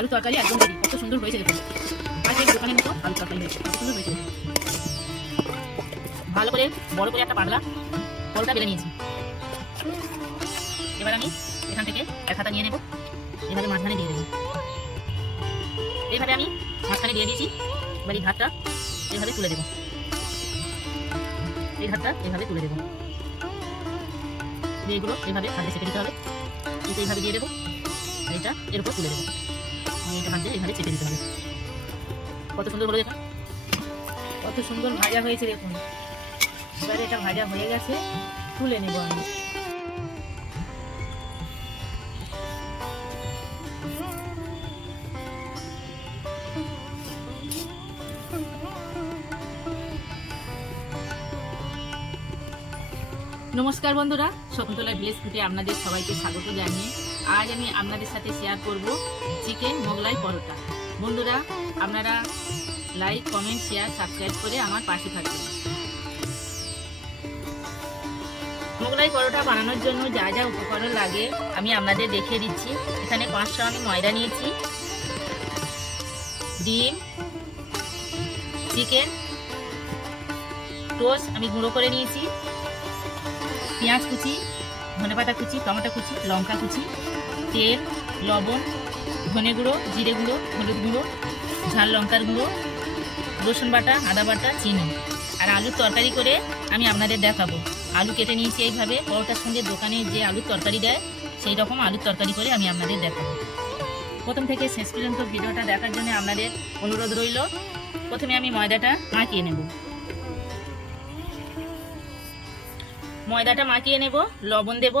আলু তরকারি একদম রেডি। কত সুন্দর হয়েছে দেখুন, আজকে দোকানের মতো আলু তরকারি হয়েছে, কত সুন্দর হয়েছে। ভালো করে বড় করে একটা পাতলা পরোটা বেলে নিয়েছি। এবার আমি এখান থেকে এক হাতা নিয়ে নেব, এভাবে মাঝখানে দিয়ে দেবো। এইভাবে আমি মাঝখানে দিয়ে দিয়েছি। এবার এই ধারটা এইভাবে তুলে দেবো, এই ধারটা এইভাবে তুলে দেবো। এইগুলো এইভাবে হাতে চেপে দিতে হবে, এটা এইভাবে দিয়ে দেবো, এইটা এর উপর তুলে দেবো, এইটা হাতে এইভাবে চেপে দিতে হবে। কত সুন্দর হলো দেখুন, কত সুন্দর ভাজা হয়েছে দেখুন। এবারে এটা ভাজা হয়ে গেছে, তুলে নেব আমি। নমস্কার বন্ধুরা, শকুন্তলা ভিলেজ ফুডে আপনাদের সবাইকে স্বাগত জানিয়ে আজ আমি আপনাদের সাথে শেয়ার করব চিকেন মোগলাই পরোটা। বন্ধুরা আপনারা লাইক, কমেন্ট, শেয়ার, সাবস্ক্রাইব করে আমার পাশে থাকবেন। মোগলাই পরোটা বানানোর জন্য যা যা উপকরণ লাগে আমি আপনাদের দেখিয়ে দিচ্ছি। এখানে 500 আমি ময়দা নিয়েছি, ডিম, চিকেন, টোস্ট আমি গুঁড়ো করে নিয়েছি, পেঁয়াজ কুচি, ধনেপাতা কুচি, টমেটো কুচি, লঙ্কা কুচি, তেল, লবণ, ধনে গুঁড়ো, জিরে গুঁড়ো, হলুদ গুঁড়ো, ঝাল লঙ্কার গুঁড়ো, রসুন বাটা, আদা বাটা, চিনি। আর আলুর তরকারি করে আমি আপনাদের দেখাবো। আলু কেটে নিয়েছি এইভাবে, পরোটার সঙ্গে দোকানে যে আলুর তরকারি দেয় সেই রকম আলুর তরকারি করে আমি আপনাদের দেখাবো। প্রথম থেকে শেষ পর্যন্ত ভিডিওটা দেখার জন্য আপনাদের অনুরোধ রইল। প্রথমে আমি ময়দাটা মাখিয়ে নেব, ময়দাটা মাখিয়ে নেব, লবণ দেব,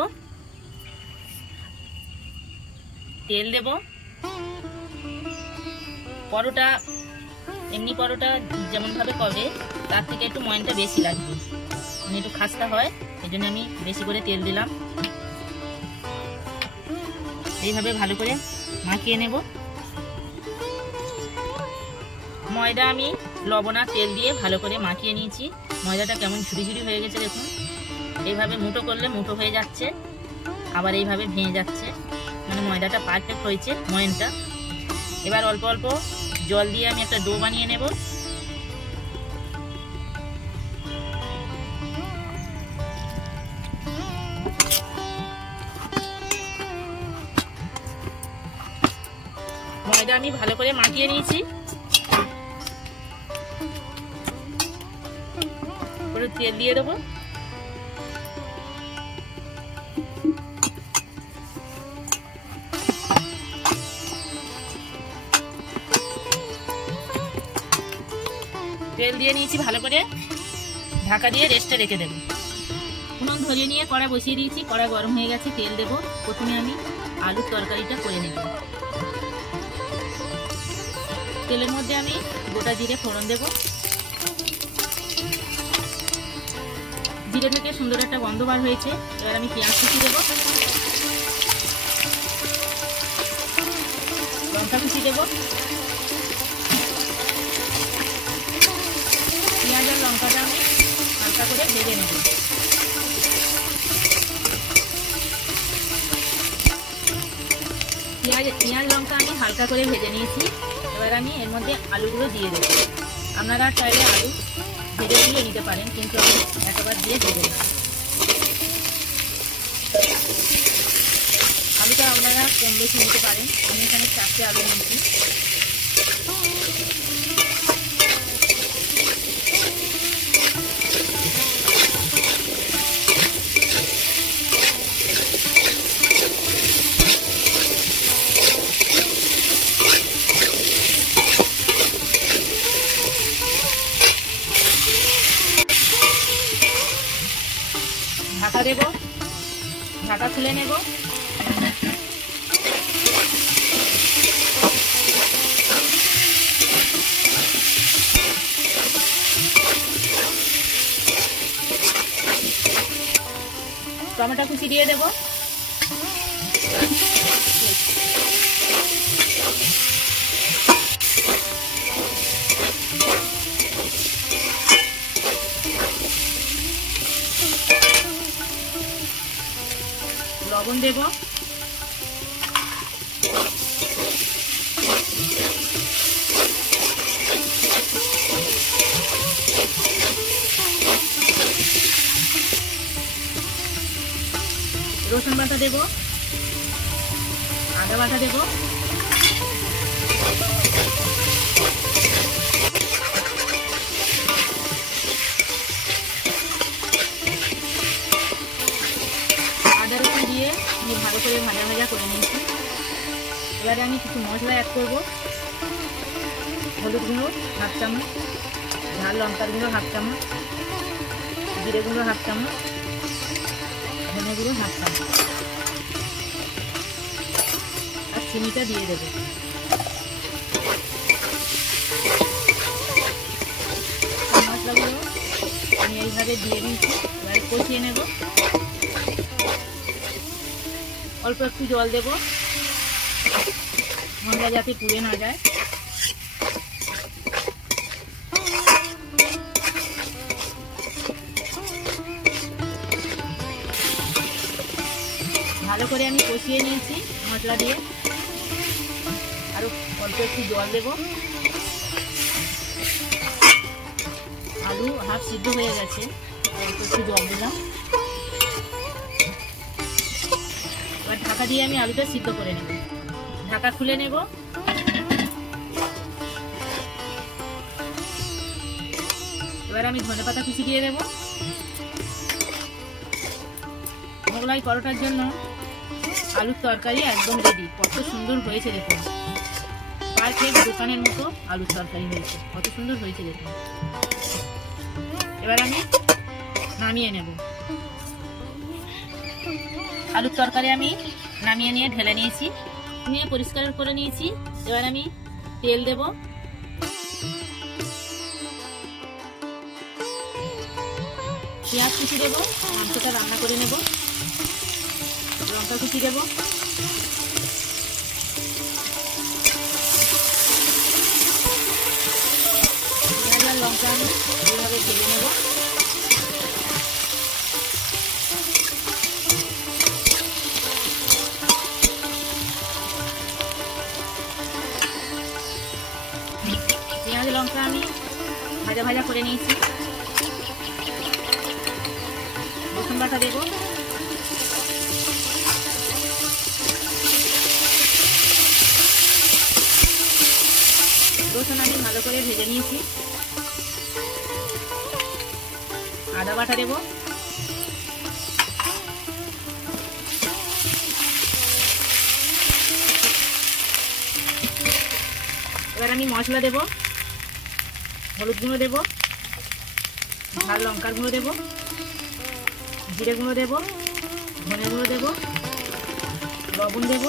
তেল দেব। পরোটা এমনি পরোটা যেমন ভাবে করে তার থেকে একটু ময়নটা বেশি লাগবে, মানে একটু খাস্তা হয়, এই জন্য আমি বেশি করে তেল দিলাম। এইভাবে ভালো করে মাখিয়ে নেব। ময়দা আমি লবণ আর তেল দিয়ে ভালো করে মাখিয়ে নিয়েছি। ময়দাটা কেমন ঝুড়ি ঝুড়ি হয়ে গেছে দেখুন। এইভাবে মুঠো করলে মুঠো হয়ে যাচ্ছে, আবার এইভাবে ভেঙে যাচ্ছে, মানে ময়দাটা পারফেক্ট হয়েছে ময়নটা। এবার অল্প অল্প জল দিয়ে আমি একটা ডো বানিয়ে নেব। ময়দা আমি ভালো করে মাখিয়ে নিয়েছি। তেল দিয়ে দেবো, তেল দিয়ে নিয়েছি ভালো করে, ঢাকা দিয়ে রেস্টে রেখে দেবো। উনুন ধরিয়ে নিয়ে কড়া বসিয়ে দিয়েছি, কড়া গরম হয়ে গেছে, তেল দেবো। প্রথমে আমি আলুর তরকারিটা করে নেব। তেলের মধ্যে আমি গোটা জিরে ফোড়ন দেব। জিরে থেকে সুন্দর একটা গন্ধ বার হয়েছে। এবার আমি পেঁয়াজ কুচি দেব, লঙ্কা কুচি দেব। পেঁয়াজ আর লঙ্কাটা আমি হালকা করে ভেজে নেব। পেঁয়াজ লঙ্কা আমি হালকা করে ভেজে নিয়েছি। এবার আমি এর মধ্যে আলুগুলো দিয়ে দেব। আপনারা চাইলে আলু ভেজে দিয়ে নিতে পারেন, কিন্তু আমি একবার দিয়ে ভেজে নেব। আলুটা আপনারা কম বেশি নিতে পারেন, আমি এখানে 4টে আলু নিয়েছি। ঢাকা দেব, ঢাকা খুলে নেব। টমেটো কুচি দিয়ে দেব। লবণ দেব, রসুন বাটা দেব, আদা বাটা দেব, আদা রসুন দিয়ে আমি ভালো করে ভাজা ভাজা করে নিয়েছি। এবারে আমি কিছু মশলা অ্যাড করব। হলুদ গুঁড়ো 1/2 চামচ, ঝাল লঙ্কার গুঁড়ো 1/2 চামচ, জিরে গুঁড়ো 1/2 চামচ, ধনে গুঁড়ো 1/2 চামচ, আর চিনিটা দিয়ে দেবো। মশলাগুলো আমি এইভাবে দিয়ে দিয়েছি। এবার কষিয়ে নেব। অল্প একটু জল দেব, মশলা যাতে পুড়ে না যায়। ভালো করে আমি কষিয়ে নিয়েছি মশলা দিয়ে। আরো অল্প একটু জল দেব। আলু হাফ সিদ্ধ হয়ে গেছে, অল্প একটু জল দিলাম। এবার ঢাকা দিয়ে আমি আলুটা সিদ্ধ করে নেব। ঢাকা খুলে নেব। এবার আমি ধনেপাতা কুচি দিয়ে দেব। মোগলাই পরোটার জন্য আলুর তরকারি একদম রেডি। কত সুন্দর হয়েছে দেখুন, পারফেক্ট দোকানের মতো আলুর তরকারি হয়েছে। কত সুন্দর হয়েছে দেখুন। এবার আমি নামিয়ে নেব। আলুর তরকারি আমি নামিয়ে নিয়ে ঢেলে নিয়েছি, নিয়ে পরিষ্কার করে নিয়েছি। এবার আমি তেল দেব। পেঁয়াজ কুচি দেব, মাংসটা রান্না করে নেব। লঙ্কা কুচি দেব, পেঁয়াজ আর লঙ্কা আমি এইভাবে ভেজে নেব। পেঁয়াজ লঙ্কা আমি ভাজা ভাজা করে নিয়েছি। রসুন বাটা দেব, রসুন আমি ভালো করে ভেজে নিয়েছি। আদা বাটা দেব, এবার আমি মশলা দেব। হলুদ গুঁড়ো দেব, ঝাল লঙ্কার গুঁড়ো দেব, জিরে গুঁড়ো দেব, ধনে গুঁড়ো দেব, লবণ দেব,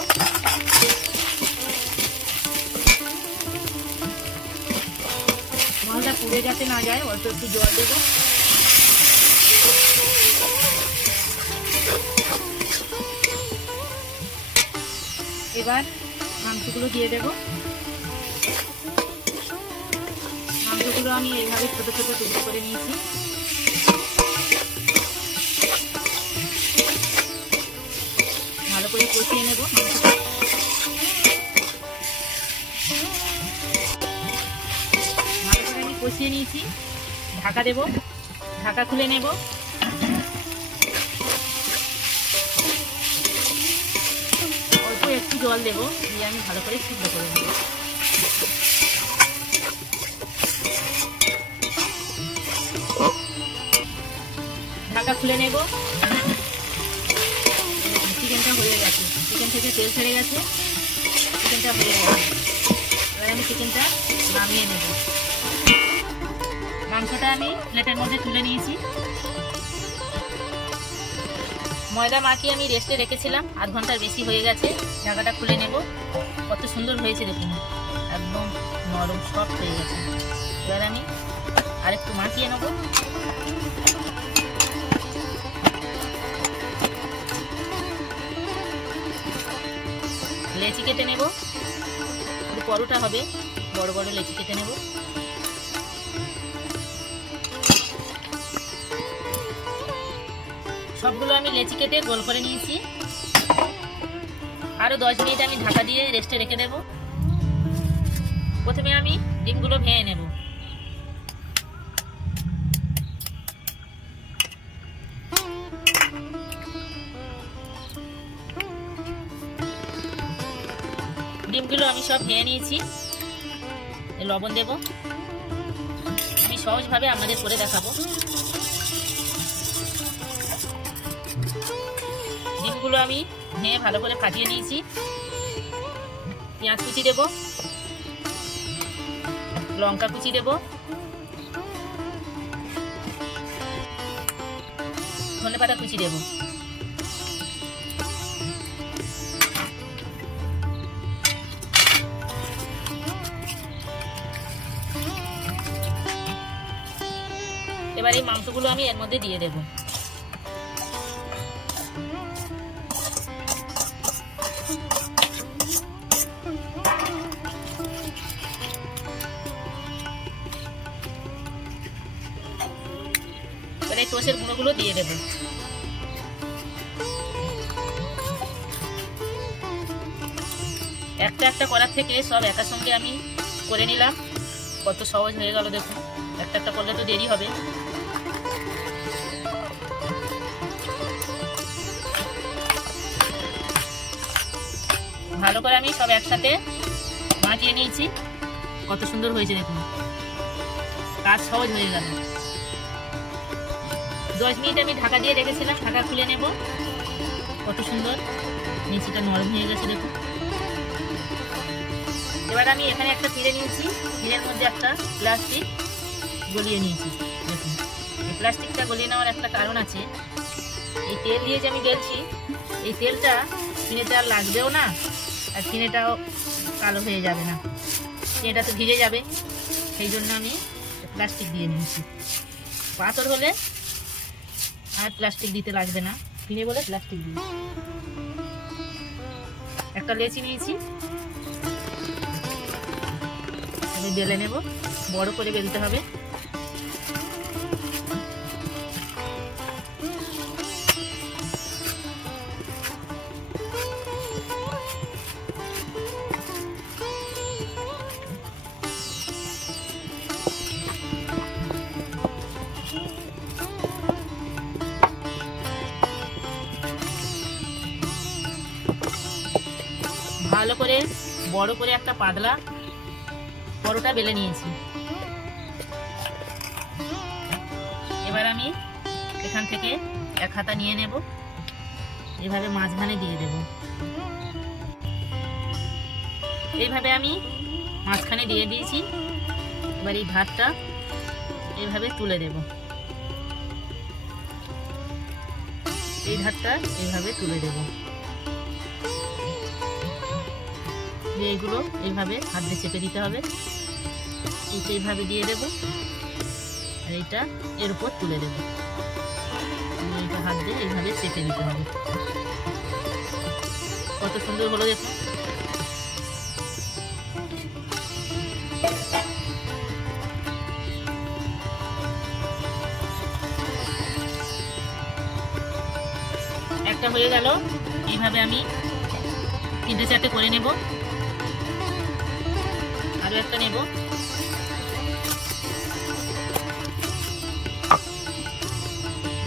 মশলা পুড়ে যাতে না যায় অল্প একটু জল দেব। এবার মাংসগুলো দিয়ে দেব। মাংসগুলো আমি এইভাবে ছোট ছোট টুকরো করে নিয়েছি। ভালো করে কষিয়ে নেব মাংসটা। ভালো করে আমি কষিয়ে নিয়েছি। ঢাকা দেব, ঢাকা খুলে নেব। অল্প একটু জল দেব, দিয়ে আমি ভালো করে সিদ্ধ করে নেব। ঢাকা খুলে নেব। চিকেনটা হয়ে গেছে, চিকেন থেকে তেল ছেড়ে গেছে, চিকেনটা হয়ে গেছে। এবার আমি চিকেনটা নামিয়ে নেব। মাংসটা আমি প্লেটের মধ্যে তুলে নিয়েছি। ময়দা মাখিয়ে আমি রেস্টে রেখেছিলাম, আধ ঘন্টার বেশি হয়ে গেছে। ঢাকাটা খুলে নেব। কত সুন্দর হয়েছে দেখুন, একদম নরম সফট হয়ে গেছে। এবার আমি আরেকটু মাখিয়ে নেব। লেচি কেটে নেব, পরোটা হবে, বড় বড় লেচি কেটে নেব। সবগুলো আমি লেচি কেটে গোল করে নিয়েছি। আরো 10 মিনিট আমি ঢাকা দিয়ে রেস্টে রেখে দেব। প্রথমে আমি ডিমগুলো ভেঙে নেব। আমি সব ভেঙে নিয়েছি। লবণ দেব। আমি সহজভাবে আপনাদের করে দেখাবো। ডিমগুলো আমি ভেঙে ভালো করে ফাটিয়ে নিয়েছি। পেঁয়াজ কুচি দেব, লঙ্কা কুচি দেব, ধনেপাতা কুচি দেব। এবার এই মাংসগুলো আমি এর মধ্যে দিয়ে দেব। এবার এই টোসের গুঁড়োগুলো দিয়ে দেব। একটা একটা করার থেকে সব একার সঙ্গে আমি করে নিলাম। কত সহজ হয়ে গেল দেখুন। একটা একটা করলে তো দেরি হবে। ভালো করে আমি সব একসাথে মাখিয়ে নিয়েছি। কত সুন্দর হয়েছে দেখুন। কাজ সহজ হয়ে গেল। 10 মিনিট আমি ঢাকা দিয়ে রেখেছিলাম। ঢাকা খুলে নেব। কত সুন্দর নিচেটা নরম হয়ে গেছে দেখুন। এবার আমি এখানে একটা পিঁড়ে নিয়েছি। পিঁড়ের মধ্যে একটা প্লাস্টিক গলিয়ে নিয়েছি দেখুন। এই প্লাস্টিকটা গলিয়ে নেওয়ার একটা কারণ আছে। এই তেল দিয়ে যে আমি বেলছি, এই তেলটা পিঁড়েতে আর লাগবেও না, আর পিঁড়েটাও কালো হয়ে যাবে না। পিঁড়েটা তো ভিজে যাবে, সেই জন্য আমি প্লাস্টিক দিয়ে নিয়েছি। পাথর হলে আর প্লাস্টিক দিতে লাগবে না, পিঁড়ে বলে প্লাস্টিক দিয়ে। একটা লেচি নিয়েছি, আমি বেলে নেব। বড় করে বেলতে হবে। ভালো করে বড় করে একটা পাতলা পরোটা বেলে নিয়েছি। এবার আমি এখান থেকে এক হাতা নিয়ে নেব। এভাবে মাঝখানে দিয়ে দেব। এইভাবে আমি মাঝখানে দিয়ে দিয়েছি। এবার এই ভাতটা এইভাবে তুলে দেব। এই ভাতটা এইভাবে তুলে দেব। এইগুলো এইভাবে হাত দিয়ে চেপে দিতে হবে। এইটা এইভাবে দিয়ে দেব, আর এইটা এর উপর তুলে দেব। এইটা হাত দিয়ে এইভাবে চেপে দিতে হবে। কত সুন্দর হলো দেখুন। একটা হয়ে গেল। এইভাবে আমি 3-4টে করে নেব। আরো একটা নেব।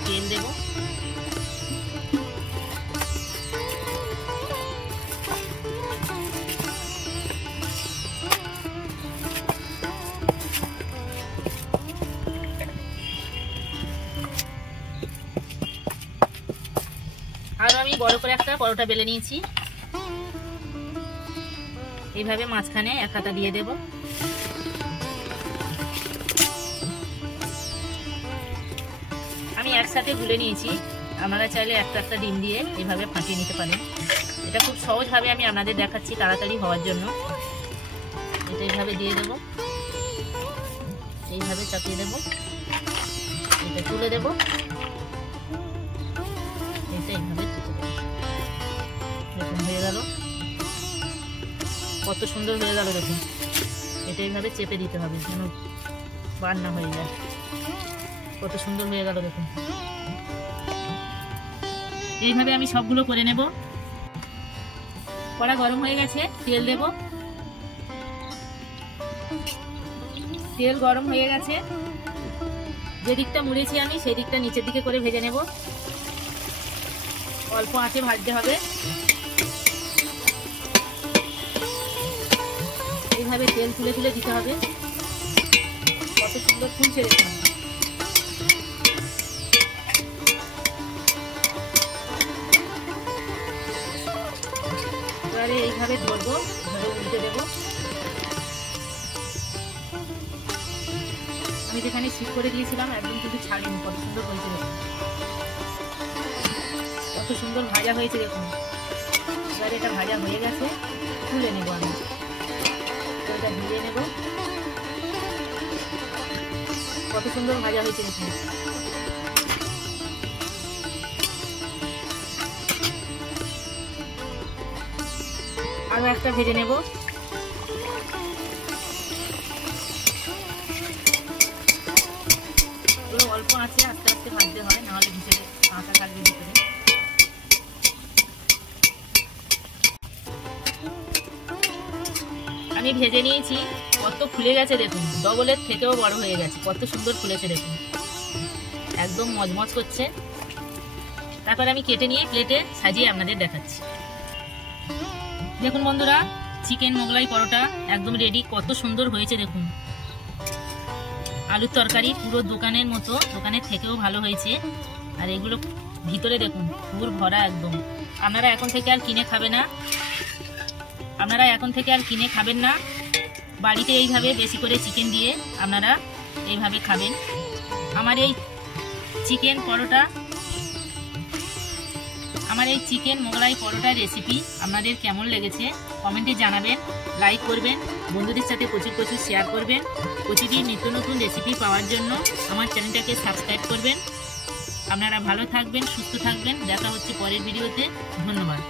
তেল দেব। আরো আমি বড় করে একটা পরোটা বেলে নিয়েছি। এইভাবে মাঝখানে এক হাতা দিয়ে দেব। আমি একসাথে গুলে নিয়েছি। আপনারা চাইলে একটা একটা ডিম দিয়ে এইভাবে ফাটিয়ে নিতে পারেন। এটা খুব সহজভাবে আমি আপনাদের দেখাচ্ছি তাড়াতাড়ি হওয়ার জন্য। এটা এইভাবে দিয়ে দেব। এইভাবে চাপিয়ে দেব। এটা তুলে দেব। এটা এইভাবে দেখুন হয়ে গেল। কত সুন্দর হয়ে গেল দেখুন। এটা এইভাবে চেপে দিতে হবে যেন বার না হয়ে যায়। কত সুন্দর হয়ে গেল দেখুন। এইভাবে আমি সবগুলো করে নেব। কড়া গরম হয়ে গেছে, তেল দেব। তেল গরম হয়ে গেছে। যে দিকটা মুড়েছি আমি সেই দিকটা নিচের দিকে করে ভেজে নেব। অল্প আঁচে ভাজতে হবে। এইভাবে তেল তুলে তুলে দিতে হবে। কত সুন্দর ফুলছে দেখুন। এবারে এইভাবে ধরবো, ধরে উল্টে দেবো। আমি যেখানে শিক করে দিয়েছিলাম একদম কিন্তু ছাড়িনি, কত সুন্দর হয়েছে দেখুন, কত সুন্দর ভাজা হয়েছে দেখুন। এবারে এটা ভাজা হয়ে গেছে, তুলে নেবো আমি। এটা ধুয়ে নেব, কত সুন্দর ভাজা হয়েছে দেখুন। আরো একটা ভেজে নেব। অল্প আছে, আস্তে আস্তে ভাজতে হয়, নাহলে ভিতরে কাঁচা থাকবে ভিতরে। আমি ভেজে নিয়েছি, কত ফুলে গেছে দেখুন, ডবলের থেকেও বড় হয়ে গেছে, কত সুন্দর ফুলেছে দেখুন, একদম মজমজ করছে। তারপর আমি কেটে নিয়ে প্লেটে সাজিয়ে আপনাদের দেখাচ্ছি। দেখুন বন্ধুরা, চিকেন মোগলাই পরোটা একদম রেডি, কত সুন্দর হয়েছে দেখুন। আলুর তরকারি পুরো দোকানের মতো, দোকানের থেকেও ভালো হয়েছে। আর এগুলো ভিতরে দেখুন পুর ভরা একদম। আপনারা এখন থেকে আর কিনে খাবেন না, বাড়িতে এইভাবে বেশি করে চিকেন দিয়ে আপনারা এইভাবে খাবেন। আমার এই চিকেন মোগলাই পরোটার রেসিপি আপনাদের কেমন লেগেছে কমেন্টে জানাবেন, লাইক করবেন, বন্ধুদের সাথে প্রচুর শেয়ার করবেন। প্রতিদিন নিত্য নতুন রেসিপি পাওয়ার জন্য আমার চ্যানেলটাকে সাবস্ক্রাইব করবেন। আপনারা ভালো থাকবেন, সুস্থ থাকবেন। দেখা হচ্ছে পরের ভিডিওতে। ধন্যবাদ।